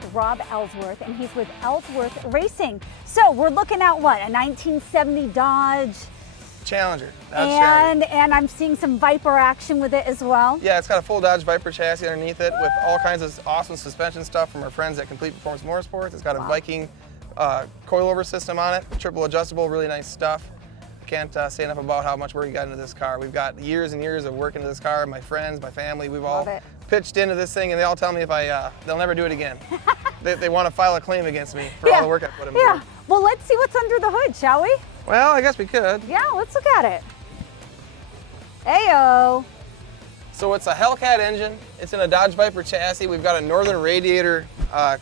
with Rob Ellsworth, and he's with Ellsworth Racing. So we're looking at what, a 1970 Dodge Challenger. and I'm seeing some Viper action with it as well. Yeah, it's got a full Dodge Viper chassis underneath it with all kinds of awesome suspension stuff from our friends at Complete Performance Motorsports. It's got a Viking coilover system on it, triple adjustable, really nice stuff. Can't say enough about how much work we got into this car. We've got years and years of work into this car. My friends, my family, we've all pitched into this thing, and they all tell me if they'll never do it again. they want to file a claim against me for all the work I put into it. Well, let's see what's under the hood, shall we? Well, I guess we could. Yeah, let's look at it. Ayo. So it's a Hellcat engine. It's in a Dodge Viper chassis. We've got a Northern radiator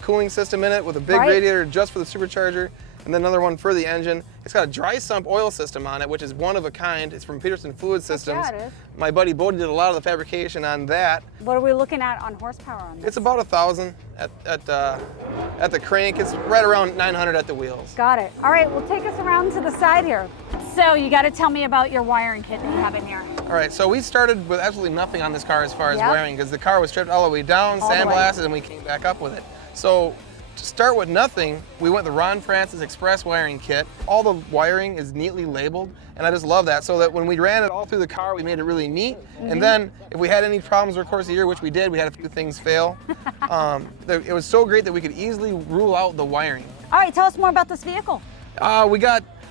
cooling system in it with a big radiator just for the supercharger, and then another one for the engine. It's got a dry sump oil system on it, which is one of a kind. It's from Peterson Fluid Systems. Yeah, it is. My buddy Bodie did a lot of the fabrication on that. What are we looking at on horsepower on this? It's about 1,000 at the crank. It's right around 900 at the wheels. Got it. All right, well, take us around to the side here. So you got to tell me about your wiring kit that you have in here. All right, so we started with absolutely nothing on this car as far as wiring, because the car was stripped all the way down, sandblasted, and we came back up with it. So to start with nothing, we went the Ron Francis Express wiring kit. All the wiring is neatly labeled, and I just love that, so that when we ran it all through the car, we made it really neat. And then if we had any problems over the course of the year, which we did, we had a few things fail. It was so great that we could easily rule out the wiring. All right, tell us more about this vehicle.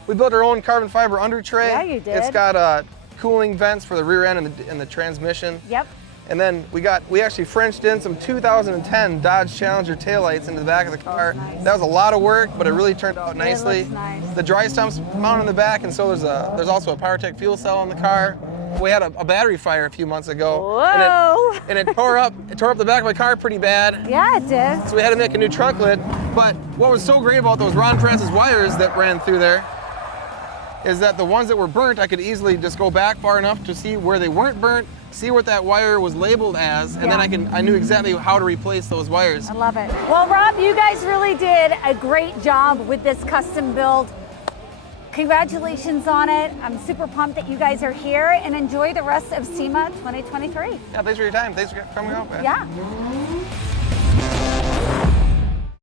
We built our own carbon fiber under tray. Yeah, you did. It's got cooling vents for the rear end and the transmission. Yep. And then we actually Frenched in some 2010 Dodge Challenger taillights into the back of the car. Nice. That was a lot of work, but it really turned out nicely. It looks nice. The dry stump's mounted in the back, and so there's also a PowerTech fuel cell in the car. We had a battery fire a few months ago. Whoa! And it tore up the back of my car pretty bad. Yeah, it did. So we had to make a new trunk lid. But what was so great about those Ron Francis wires that ran through there is that the ones that were burnt, I could easily just go back far enough to see where they weren't burnt, see what that wire was labeled as, and then I knew exactly how to replace those wires. I love it. Well, Rob, you guys really did a great job with this custom build. Congratulations on it. I'm super pumped that you guys are here, and enjoy the rest of SEMA 2023. Yeah, thanks for your time. Thanks for coming out, man. Yeah.